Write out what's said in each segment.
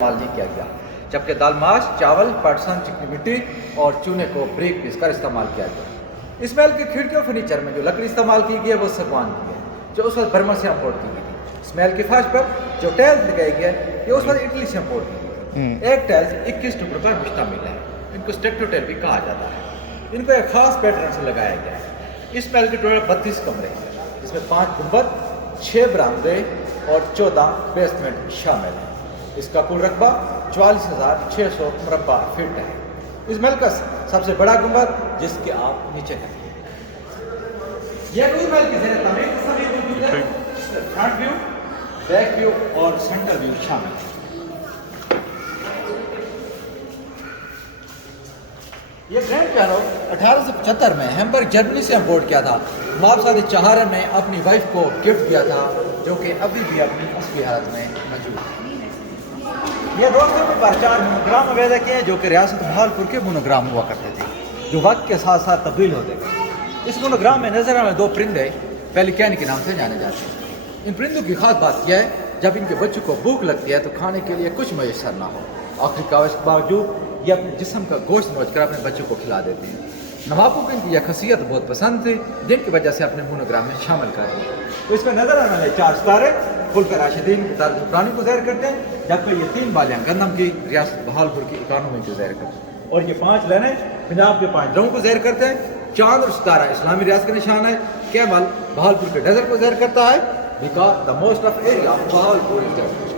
استعمال نہیں کیا گیا، جبکہ دال ماش، چاول، پاکستان چکنی مٹی اور چونے کو بریک پیس کر استعمال کیا گیا۔ اس محل کی کھڑکیوں فرنیچر میں جو لکڑی استعمال کی گئی ہے وہ ساگوان کی ہے، جو اس وقت برما سے امپورٹ کی گئی تھی۔ اس محل کی فرش پر جو ٹائل لگائی گئی ہے یہ اس وقت اٹلی سے امپورٹ کی گئی ہے۔ ایک ٹائل 21 ٹکڑوں پر مشتمل ہے، ان کو اسٹیکٹو ٹائل بھی کہا جاتا ہے۔ ان کو ایک خاص پیٹرن سے لگایا گیا ہے۔ اس محل کے ٹوٹل 32 کمرے ہیں، جس میں 5 گنبد، 6 برآمدے اور 14 بیسمنٹ شامل ہیں۔ اس کا کل رقبہ 44,600 مربع فٹ ہے۔ اس محل کا سب سے بڑا گنبد جس کے آپ نیچے دیکھیں، یہ اس محل کی زیر تعمیر تصاویر موجود ہے۔ فرنٹ ویو، بیک ویو اور سینٹر ویو شامل ہے۔ یہ گرینڈ پیانو 1875 میں ہیمبرگ جرمنی سے امپورٹ کیا تھا۔ نواب سعد چہارم نے اپنی وائف کو گفٹ دیا تھا، جو کہ ابھی بھی اپنی اصلی حالت میں موجود ہے۔ یہ روزے میں پر 4 مونوگرام ویدا کیے ہیں، جو کہ ریاست بہاولپور کے مونوگرام ہوا کرتے تھے، جو وقت کے ساتھ ساتھ تبدیل ہوتے گئے۔ اس مونوگرام میں نظر آنے 2 پرندے پیلیکین کے نام سے جانے جاتے ہیں۔ ان پرندوں کی خاص بات یہ ہے جب ان کے بچوں کو بھوک لگتی ہے تو کھانے کے لیے کچھ میسر نہ ہو، آخری کاوش کے باوجود یہ اپنے جسم کا گوشت نوچ کر اپنے بچوں کو کھلا دیتے ہیں۔ نوابوں کو ان کی یہ خاصیت بہت پسند تھی، جن کی وجہ سے اپنے مونوگرام میں شامل کر دیا۔ تو اس میں نظر آنے والے 4 ستارے ملک راشدین کی طرز حکمرانی کو ظاہر کرتے ہیں، جبکہ یہ 3 بالیاں گندم کی ریاست بہاولپور کی اکانومی کو ظاہر کرتے ہیں، اور یہ 5 لائنیں پنجاب کے 5 ضلعوں کو ظاہر کرتے ہیں۔ چاند اور ستارہ اسلامی ریاست کا نشان ہے۔ کیمل بہاولپور کے ڈیزرٹ کو ظاہر کرتا ہے، because the most of area of Bahawalpur is desert.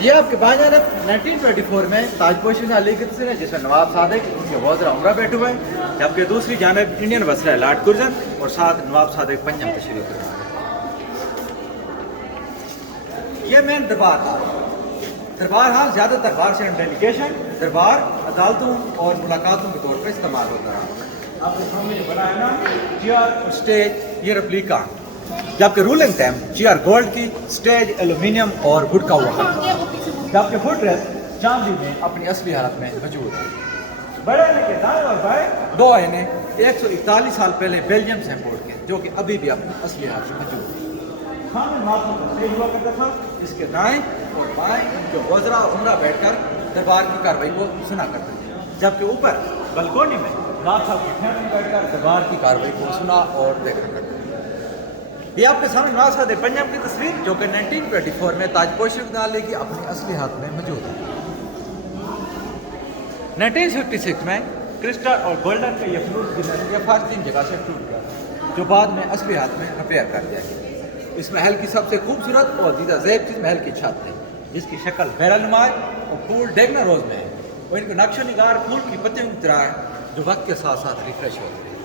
یہ آپ کے بائیں جانب 1924 میں تاج پوشی سے علی کی تصویر ہے، جس میں نواب صادق ان کے وزراء عمرہ بیٹھے ہوئے ہیں، جبکہ دوسری جانب انڈین وزراء لارڈ کرزن اور ساتھ نواب صادق پنجم تشریف رکھتے ہیں۔ یہ مین دربار ہال۔ دربار ہال زیادہ تر بار سے ڈیلیگیشن، دربار، عدالتوں اور ملاقاتوں کے طور پر استعمال ہوتا ہے۔ آپ کے سامنے جو بنا ہے نا چیئر اور اسٹیج، یہ ریپلیکا، جبکہ رولنگ ٹائم چیئر گولڈ کی، اسٹیج ایلومینیم اور وڈ کا ہوا ہے، جبکہ فٹ ریسٹ چاندی میں اپنی اصلی حالت میں موجود ہے۔ بڑے آئینے کے دائیں اور بائیں 2 آئینے 141 سال پہلے بیلجیم سے امپورٹ کیے، جو کہ ابھی بھی اپنی اصلی حالت میں موجود ہے۔ خانہ نوابوں کا اسٹیج ہوا کرتا تھا، اس کے دائیں اور بائیں ان کے وزراء اور عمرہ بیٹھ کر دربار کی کارروائی کو سنا کرتے تھے، جبکہ اوپر بلکونی میں نواب صاحب کی فیملی میں بیٹھ کر دربار کی کارروائی کو سنا اور دیکھا کرتے تھے۔ یہ آپ کے سامنے نواب صاحب پنجم کی تصویر، جو کہ 1924 میں تاج پوشی ڈالے کی اپنی اصلی ہاتھ میں موجود ہے۔ 1956 میں کرسٹل اور گولڈن کا یہ فلوٹ یہ فرسٹ 3 جگہ سے ٹوٹ گیا، جو بعد میں اصلی ہاتھ میں ریپیئر کر دیا گیا۔ اس محل کی سب سے خوبصورت اور دیدہ زیب چیز محل کی چھت ہے، جس کی شکل بیرل نما اور پھول ڈیگنا روز میں ہے، اور ان کو نقش و نگار پھول کی پتیوں کی طرح ہے، جو وقت کے ساتھ ساتھ ریفریش ہوتے ہیں۔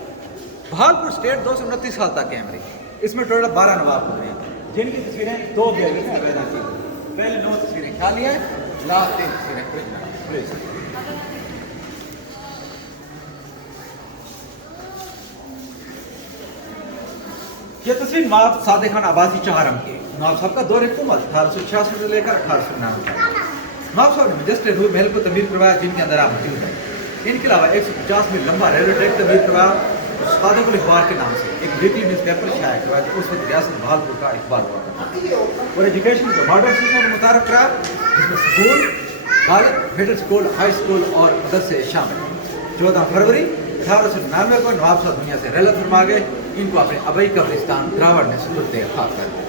بہاولپور اسٹیٹ 229 سال تک قائم رہی۔ اس میں ٹوٹل 12 نواب ہوئے ہیں، جن کی تصویریں 2 گیلری میں پیدا کی گئی۔ پہلے 9 تصویریں خالی ہیں، لاسٹ 3 تصویریں پلیز۔ یہ تصویر نواب صادق خان عباسی چہارم کی ہے۔ نواب صاحب کا دور حکومت 1866 سے لے کر 1899 تک۔ نواب صاحب نے مجسٹریٹ ہوئے محل کو تعمیر کروایا، جن کے اندر آپ موجود ہیں۔ ان کے علاوہ 150 میل لمبا ریلوے ٹریک تعمیر کروایا، صادق الاخبار کے نام سے ایک ویکلی نیوز پیپر شائع کروایا، جو اس وقت ریاست بہاولپور کا اخبار ہوا کرتا تھا، اور ایجوکیشن کو ماڈرن سسٹم کو متعارف کرایا، جس میں school, college, middle school, high school اور مدرسے شامل ہیں۔ 14 فروری 1899 کو نواب صاحب دنیا سے رحلت فرما گئے۔ ان کو اپنے ابئی قبرستان دراوڑ نے سپرد خاک کر دیا۔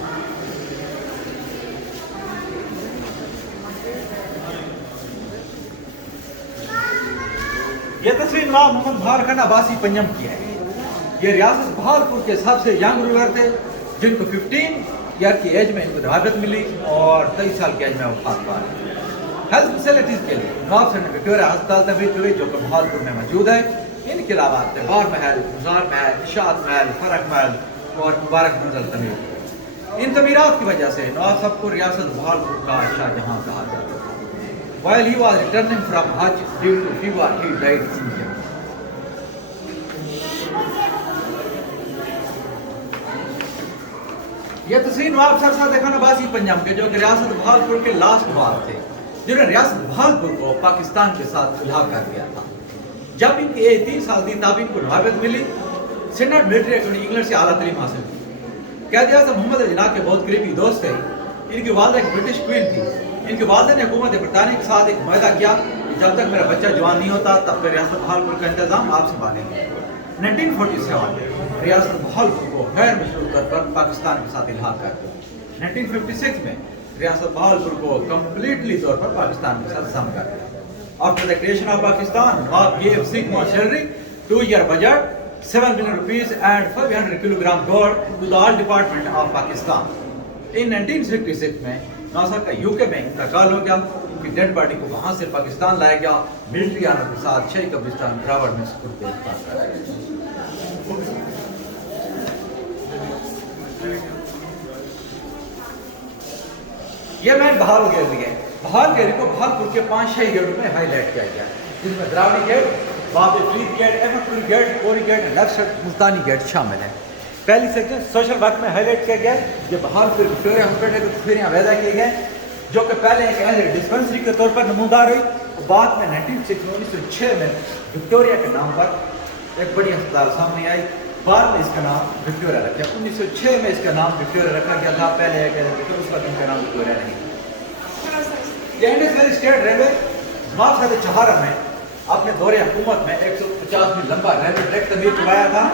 یہ تصویر نواب محمد بہار خان عباسی پنجم کی ہے۔ یہ ریاست بہاولپور کے سب سے ینگ رولر تھے، جن کو 15 ایئر کی ایج میں ان کو نوابت ملی اور 23 سال کی ایج میں وفات پا گئے۔ ہیلتھ فیسلٹیز کے لیے نواب صاحب نے وکٹوریہ ہسپتال تعمیر کی، جو کہ بہاولپور میں موجود ہے۔ ان کے علاوہ تہوار محل، مزار محل، اشاعت محل، فرق محل اور مبارک منزل تعمیر کی۔ ان تعمیرات کی وجہ سے نواب صاحب کو ریاست بہاولپور کا شاہ جہاں کہا جاتا ہے۔ While he was returning from Hajj due to fever, he died in India. یہ تصویر نواب صاحب صادق خان عباسی پنجم کے، جو کہ ریاست بہاولپور کے لاسٹ نواب تھے، جنہوں نے ریاست بہاولپور کو پاکستان کے ساتھ الحاق کر دیا تھا۔ جب ان کی 3 سال تھی تب ان کو نوابت ملی۔ سینٹ ملٹری اکیڈمی انگلینڈ سے اعلیٰ تعلیم حاصل کی۔ قائد اعظم محمد علی جناح کے بہت قریبی دوست تھے۔ ان کی والدہ ایک برٹش کوئین تھی. ان کی والدہ نے حکومت برطانیہ کے ساتھ ایک معاہدہ کیا کہ جب تک میرا بچہ جوان نہیں ہوتا تب تک ریاست بہاولپور کا انتظام آپ سنبھالیں گے. 1947 ریاست بہاولپور کو غیر مشروط طور پر پاکستان کے ساتھ الحاق کر دیا. 1956 میں ریاست بہاولپور کو کمپلیٹلی طور پر پاکستان کے ساتھ ضم کر دیا. After the creation of Pakistan, Nawab gave Sikh Machinery 2-year budget, 7 million rupees and 500 kilogram gold to the All Department of Pakistan. In 1966 میں ناسا کا UK میں انتقال ہو گیا. ان کی ڈیڈ باڈی کو وہاں سے پاکستان لایا گیا. ملٹری آنر کے ساتھ شہری قبرستان براوڑ میں سپرد کیا گیا. یہ مین بہال گیلری ہے. بہال گیلری کو بہالپور کے 5 شہری گیٹوں میں ہائی لائٹ کیا گیا جس میں دراوڑی گیٹ، باب Farid gate, Ahmadpuri gate, Kori gate, left side Multani gate شامل ہے. پہلی سیکشن سوشل ورک میں ہائی لائٹ کیا گیا. یہ بہالپور وکٹوریہ ہاسپٹل کے تصویریاں پیدا کی گئے جو کہ پہلے ایک ایز ڈسپنسری کے طور پر نمودار ہوئی. بعد میں 1906 میں وکٹوریہ کے نام پر ایک بڑی ہسپتال سامنے آئی. بعد میں اس کا نام وکٹوریہ رکھا. 1906 میں اس کا نام وکٹوریہ رکھا گیا تھا. پہلے ایک اس وقت ان کا نام وکٹوریہ نہیں. یہ انڈس ویلی اسٹیٹ ریلوے نواب چہارہ میں اپنے دور حکومت میں 150 فٹ لمبا ریلوے ٹریک تعمیر کروایا تھا.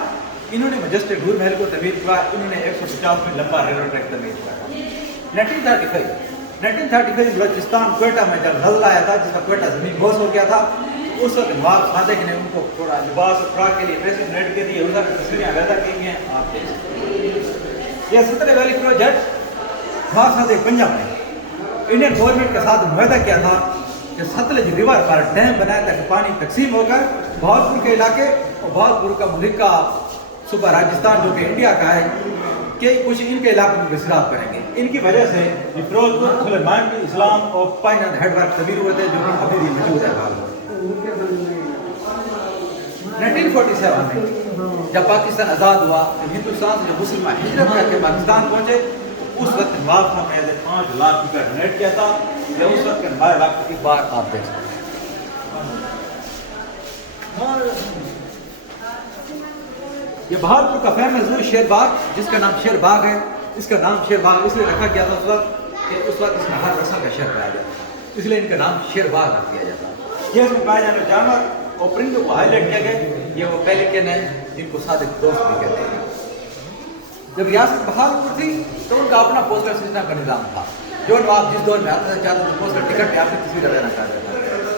انہوں نے مجسٹر ڈور محل کو تعمیر کروایا. انہوں نے 150 فٹ لمبا ریلوے ٹریک تعمیر کروایا. 1935 بلوچستان کوئٹہ میں جب زلزلہ آیا تھا جس کا کوئٹہ زمین بوس ہو گیا تھا، اس وقت نواب صادق نے ان کو تھوڑا لباس اور فراق کے لیے پیسے ڈونیٹ کے دیے. ادھر تصویریں پیدا کی ہیں آپ دیکھ سکتے ہیں. یہ 17 ویلی پروجیکٹ نواب صادق پنجاب نے انڈین گورنمنٹ کے ساتھ معاہدہ کیا تھا کہ ستلج ریور پر ڈیم بنایا تاکہ پانی تقسیم ہو کر بہاولپور کے علاقے اور بہاولپور کا ملکہ صوبہ راجستھان جو کہ انڈیا کا ہے کہ کچھ ان کے علاقوں میں سیراب کریں گے. ان کی وجہ سے فیروز پور، سلیمان کی اسلام اور پائنان ہیڈ ورک تعمیر ہوئے تھے جو کہ ابھی بھی موجود ہے. 1947 میں جب پاکستان آزاد ہوا تو ہندوستان سے جو مسلمان ہجرت کر کے پاکستان پہنچے اس وقت نواب صاحب نے 5 لاکھ روپیہ ڈونیٹ کیا تھا. یہ اس وقت کے نواب وقت ایک بار آپ دیکھ سکتے ہیں. یہ بہاولپور کا فیمس زو شیر باغ جس کا نام شیر باغ ہے. اس کا نام شیر باغ اس لیے رکھا گیا تھا اس وقت کہ اس وقت اس میں ہر نسل کا شیر پایا جاتا ہے، اس لیے ان کا نام شیر باغ رکھ دیا جاتا ہے. یہ اس میں پائے جانے جانور اور پرندوں کو ہائی لائٹ کیا گیا. یہ وہ پیلیکن ہے جن کو صادق دوست بھی کہتے ہیں. جب ریاست بہاولپور تھی تو ان کا اپنا پوسٹل سسٹم کا نظام تھا. جو نواب جس دور میں آتا تھا چاہتے تھے پوسٹل ٹکٹ پہ آپ کی تصویر دینا چاہتے تھا.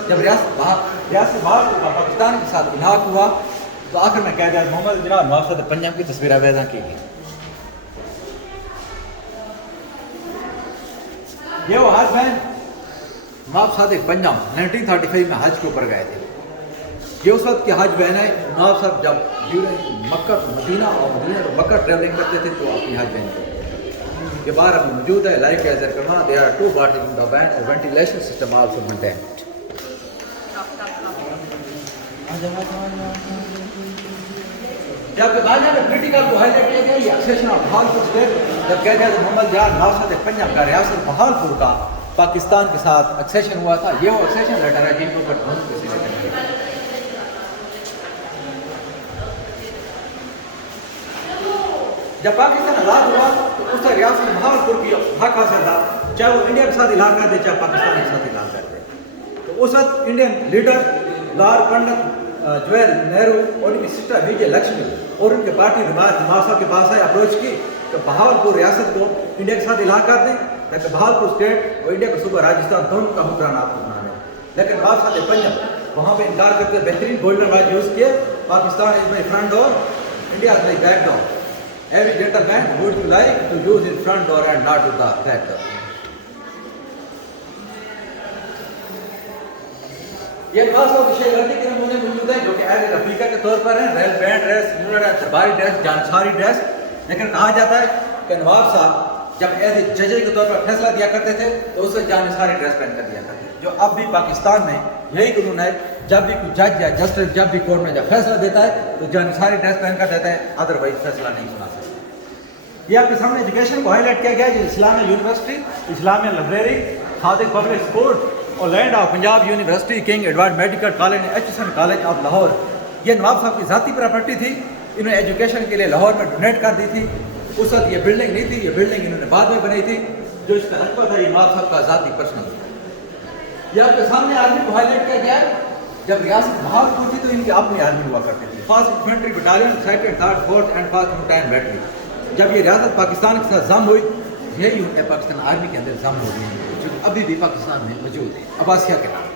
جب ریاست بہاولپور کا پاکستان کے ساتھ الحاق ہوا تو آخر میں قائد اعظم محمد جناب نواب صادق پنجاب کی تصویر پیدا کی گئی. یہ وہ حج بہن نواب صادق پنجاب 1935 میں حج کے اوپر گئے تھے. یہ اس وقت کی حج بہن ہے. نواب صاحب جب مکہ مدینہ اور مدینہ تو مکہ ٹریولنگ کرتے تھے تو اپنی حج بہن کو یہ بار اب موجود ہے. لائف ایزر کرنا they are 2 bottles in the van and ventilation system also maintained. جب باجا میں پولیٹیکل کو ہائی لائٹ کیا گیا یہ ایکسیشن آف بہاولپور اسٹیٹ جب قائد اعظم محمد جان نواب صادق پنجاب کا ریاست بہاولپور کا پاکستان کے ساتھ ایکسیشن ہوا تھا. یہ وہ ایکسیشن لیٹر ہے جن کے اوپر دونوں کے سیلے کریں گے. جب پاکستان آزاد ہوا تو اس سے ریاست بہاولپور کی حق حاصل تھا چاہے وہ انڈیا کے ساتھ الحاق کرتے چاہے پاکستان کے ساتھ الحاق کرتے. تو اس وقت Indian leader lord Pandit Jawahar Nehru اور ان کی سسٹر وی جے لکشمی اور ان کے پارٹی نواز صاحب کے پاس آئے اپروچ کی کہ بہاولپور ریاست کو انڈیا کے ساتھ الحاق کر دیں تاکہ بہاولپور اسٹیٹ اور انڈیا کا صوبہ راجستھان دونوں کا حکمران آپ کو بنا دیں. لیکن نواب صادق پنجاب وہاں پہ انکار کرتے بہترین گولڈن ورڈ یوز کیے. Pakistan is my front door, India is my back door. Every gentleman would like to use his front door and not to the back door. یہ نواز صاحب کی شہزادی کے نمونے موجود ہیں جو کہ ایز رفیقہ کے طور پر ہیں. ریل بینڈ ڈریس، درباری ڈریس، جانساری ڈریس. لیکن کہا جاتا ہے کہ نواب صاحب جب ایز جج کے طور پر فیصلہ دیا کرتے تھے تو اسے جانساری ڈریس پہن کر دیا کرتے تھے. جو اب بھی پاکستان میں یہی قانون ہے جب بھی کوئی جج یا جسٹس جب بھی کورٹ میں جب فیصلہ دیتا ہے تو جانساری ڈریس پہن کر دیتا ہے، ادروائز فیصلہ نہیں سنا سکتا. یہ آپ کے سامنے ایجوکیشن کو ہائی لائٹ کیا گیا ہے جو Islamia university, Islamia library, Sadiq public school اور land of Punjab university, King Edward medical college, Aitchison college of Lahore. یہ نواب صاحب کی ذاتی پراپرٹی تھی. انہوں نے ایجوکیشن کے لیے لاہور میں ڈونیٹ کر دی تھی. اس وقت یہ بلڈنگ نہیں تھی، یہ بلڈنگ انہوں نے بعد میں بنائی تھی. جو اس کا رقبہ تھا یہ نواب صاحب کا ذاتی پرسنل تھا۔ یہ آپ کے سامنے آرمی کو ہائی لائٹ کیا گیا ہے۔ جب ریاست بہاولپور تھی تو ان کی اپنی آرمی ہوا کرتی تھی، first infantry battalion, second, third, fourth and first mountain battery. جب یہ ریاست پاکستان کے ساتھ ضم ہوئی، یہی ان کے پاکستان آرمی کے اندر ضم ہو گئی ہیں جو ابھی بھی پاکستان میں موجود ہے، عباسیہ کے نام۔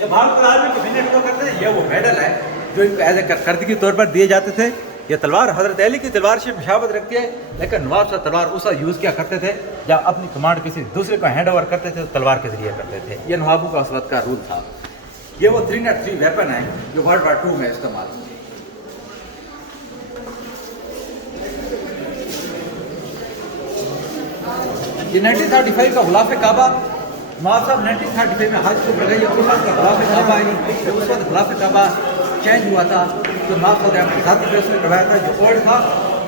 یہ بہاولپور آرمی کے بینٹ جو کرتے ہیں، یہ وہ میڈل ہے جو ان کو ایز اے کارکردگی کے طور پر دیے جاتے تھے۔ یہ تلوار حضرت علی کی تلوار سے مشابہت رکھتی ہے، لیکن نواب صاحب تلوار اس وقت یوز کیا کرتے تھے جب اپنی کمانڈ کسی دوسرے کو ہینڈ اوور کرتے تھے تو تلوار کے ذریعے کرتے تھے۔ یہ نوابوں کا اس وقت کا رول تھا۔ یہ وہ 303 ویپن ہیں جو ورلڈ وار 2 میں استعمال ہوئے۔ یہ 1935 کا غلاف کعبہ، نواب صاحب 1935 میں حج کو بڑھ گئی، اس وقت کا غلاف کعبہ ہے، اس وقت غلاف کعبہ چینج ہوا تھا تو نواب صاحب نے اپنے ذاتی فیصلے کروایا تھا۔ جو اولڈ تھا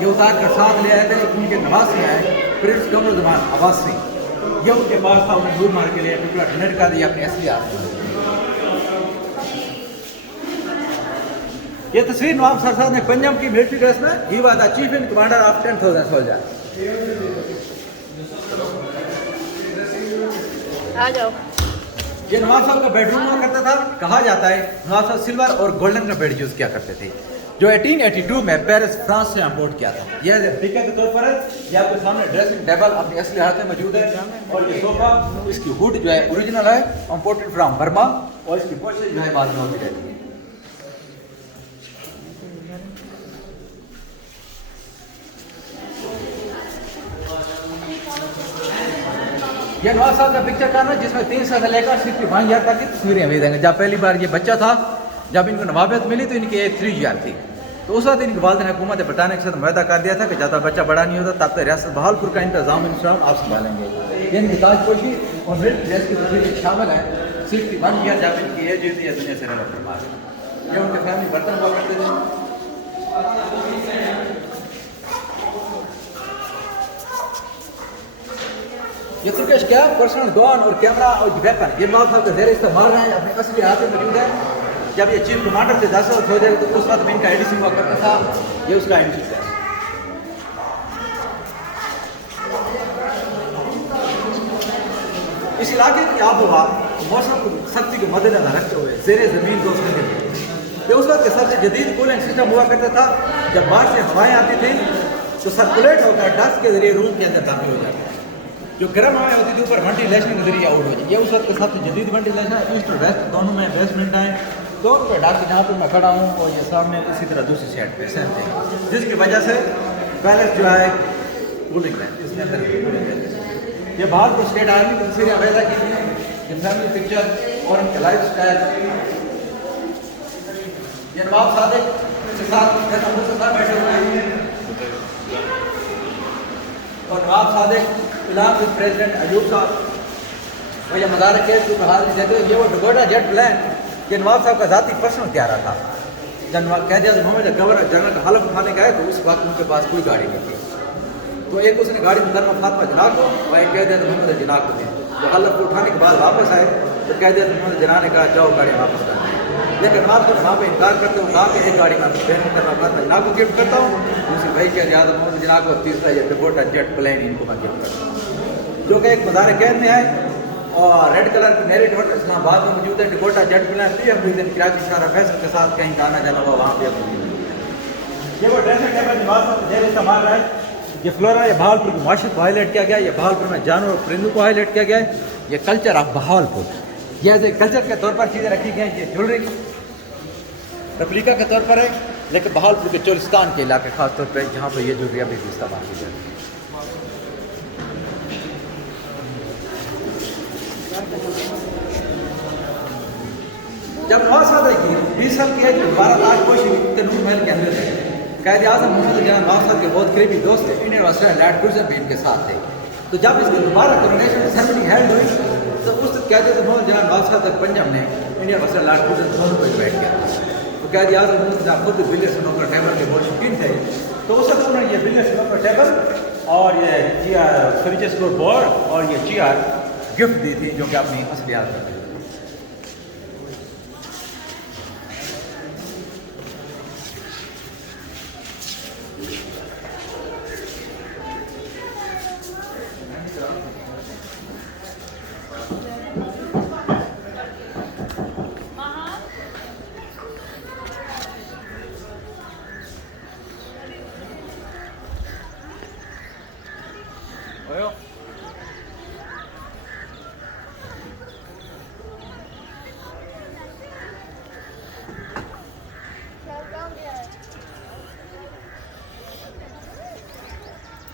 یہ اتار کر ساتھ لے آئے تھے، ان کے نواسے ہیں پرنس قمر الزمان عباسی، یہ ان کے پاس تھا، انہیں دور مار کے لیے ٹکڑا ڈونیٹ کر دیا اپنی اصلی آپ کو۔ یہ تصویر نواب صاحب نے پنجم کی ملٹری ڈریس میں، he was the chief in commander of 10,000 soldier. یہ نواب صاحب کا بیڈ روم ہوا کرتا تھا، کہا جاتا ہے نواب صاحب سلور اور گولڈن کا بیڈ یوز کیا کرتے تھے، جو 1882 میں پیرس فرانس سے امپورٹ کیا تھا۔ یہ ڈکے کے طور پر ہے، یہ آپ کے سامنے ڈریسنگ ٹیبل اپنی اصلی حالت میں موجود ہے، اور یہ صوفہ اس کی ہوڈ جو ہے اوریجنل ہے، امپورٹڈ فرام برما، اور اس کی پوچھ جو ہے بعد میں ہوتی رہتی ہے۔ یہ نواز صاحب کا پکچر کارن ہے جس میں 3 سال سے لے کر 61 ایئر تک کی تصویریں بھی دیں گے۔ جب پہلی بار یہ بچہ تھا، جب ان کو نوابیت ملی تو ان کی ایج 3 ایئر تھی، تو اس وقت ان کے والدین حکومت برطانیہ کے ساتھ معاہدہ کر دیا تھا کہ جب تک بچہ بڑا نہیں ہوتا تب تک ریاست بہاولپور کا انتظام انشاءاللہ آپ سنبھالیں گے۔ یہ ان کی تاج پوشی اور ملک ڈریس کی تصویریں شامل ہیں۔ 61 ایئر جب ان کی ایج ہوتی ہے دنیا سے رحمت فرمائے۔ یہ ان کے فیملی برتن ہوا کرتے تھے۔ یہ ترکش کیپ، پرسنل گون اور کیمرہ اور ویپن یہ نواب صاحب کے زیر استعمال رہے ہیں، اپنے اصلی ہاتھ میں موجود ہے۔ جب یہ چیف کمانڈر سے 10 وقت ہو جائے تو اس وقت میں ان کا ایڈیشن ہوا کرتا تھا، یہ اس کا ایڈیشن ہے۔ اس علاقے کی آب و ہوا موسم کو سختی کو مد نظر رکھتے ہوئے زیر زمین دوستوں کے لیے یہ اس وقت کے سب سے جدید کولنگ سسٹم ہوا کرتا تھا۔ جب باہر سے ہوائیں آتی تھیں تو سرکولیٹ ہو کر ڈسٹ کے ذریعے روم کے اندر داخل ہو جاتی تھی۔ جو گرم ہوائیں ہوتی تھی اوپر وینٹیلیشن کے ذریعے آؤٹ ہو جائے، یہ اس وقت کے سب سے جدید وینٹیلیشن ہے۔ ایسٹ اور ویسٹ دونوں میں بیسمنٹ ہیں، دونوں پہ ڈاک جہاں پہ میں کھڑا ہوں اور یہ سامنے اسی طرح دوسری سائڈ پہ سیم ہے، جس کی وجہ سے پیلس جو ہے کولنگ ہے، اس کے اندر کولنگ ہے۔ یہ بہاولپور اسٹیٹ آرمی کی تصویریں پیدا کی ہیں، یہ فیملی پکچر اور ان کا لائف اسٹائل۔ یہ نواب صادق کے ساتھ بیٹھے ہوئے ہیں اور نواب صادق الام ود پریزیڈنٹ ایوب صاحب، وہ یہ مدارک ہے جو حال میں دیتے ہیں۔ یہ وہ ڈگوڈا جیٹ پلان یہ نواب صاحب کا ذاتی پرسنل پیارا تھا۔ جب قائد اعظم محمد گورنر جنرل کا حلف اٹھانے گئے تو اس وقت ان کے پاس کوئی گاڑی نہیں تھی، تو ایک اس نے گاڑی محترمہ فاطمہ جناح کو اور ایک قائد اعظم محمد جناح کو دی۔ جو حلف کو اٹھانے کے بعد واپس آئے تو قائد اعظم محمد جناح نے کہا جاؤ گاڑی واپس کر دیں، لیکن نواب صاحب نے وہاں پہ انکار کرتے ہوئے کہا کہ ایک گاڑی میں محترمہ فاطمہ جناح کو گفٹ کرتا ہوں، دوسری بھائی قائد اعظم محمد جناح کو، تیسرا یہ ڈگوڈا جیٹ پلین ان کو میں گفٹ کرتا ہوں، جو کہ ایک مزار قید میں ہے اور ریڈ کلر کی میرٹ ہوٹل اسلام آباد میں موجود ہے۔ ڈگوڈا جیٹ پلان بھی ہم دن کراچی شہر فیصل کے ساتھ کہیں جانا جانا ہوا وہاں پہ یہ وہ ڈریسنگ ٹیبل نواز صاحب زیر استعمال رہا ہے۔ یہ فلورا یہ بہاولپور کی معاشرت کو ہائی لائٹ کیا گیا، یہ بہاولپور میں جانور اور پرندوں کو ہائی لائٹ کیا گیا ہے۔ یہ کلچر آف بہاولپور یہ ایز اے کلچر کے طور پر چیزیں رکھی گئی ہیں۔ یہ جولری ریپلیکا کے طور پر ہے، لیکن بہاولپور کے چولستان کے علاقے خاص طور پہ جہاں پہ یہ جولری ابھی بھی استعمال کی جاتی ہے۔ جب نواز صاحب کی 20 سال کی ایج میں 12 لاکھ کوشش تنور محل کے اندر تھے، قائد اعظم محمد جنرل نواز صاحب کے بہت قریبی دوست تھے انڈین آسٹریلین لارڈ کرزن بھی ان کے ساتھ تھے۔ تو جب اس کی دوبارہ کورونیشن سیرمنی ہیلڈ ہوئی تو اس وقت قائد اعظم محمد جنرل نواز صاحب تک پنجم نے انڈین آسٹریلین لارڈ کرزن دونوں کو انوائٹ کیا۔ تو قائد اعظم محمد جنرل خود بلیئرڈ سنوکر ٹیبل کے بہت شوقین تھے، تو اس وقت انہوں نے یہ بلیئرڈ سنوکر ٹیبل اور یہ فرنیچر اسٹور بورڈ اور یہ چیئر گفٹ دی تھی، جو کہ اپنی اصلی حالت میں تھی۔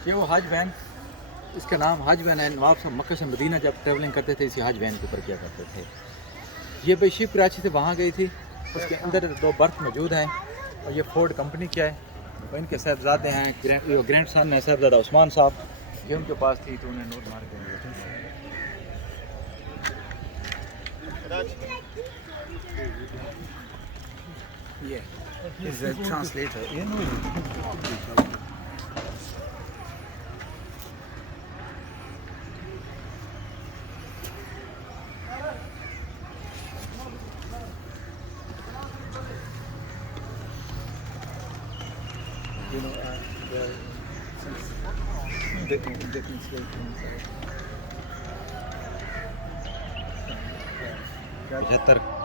یہ وہ حج وین، اس کا نام حج وین ہے، نواب صاحب مکہ سے مدینہ جب ٹریولنگ کرتے تھے اسی حج وین کے اوپر کیا کرتے تھے. یہ بھائی شپ کراچی سے وہاں گئی تھی، اس کے اندر 2 برتھ موجود ہیں. اور یہ فورڈ کمپنی کیا ہے، وہ ان کے صاحبزادے ہیں، گرینڈ سن ہے صاحبزادہ عثمان صاحب، یہ ان کے پاس تھی تو انہیں نوٹ مار کے دیا. یہ is a translator. You know, they can sleep inside. 75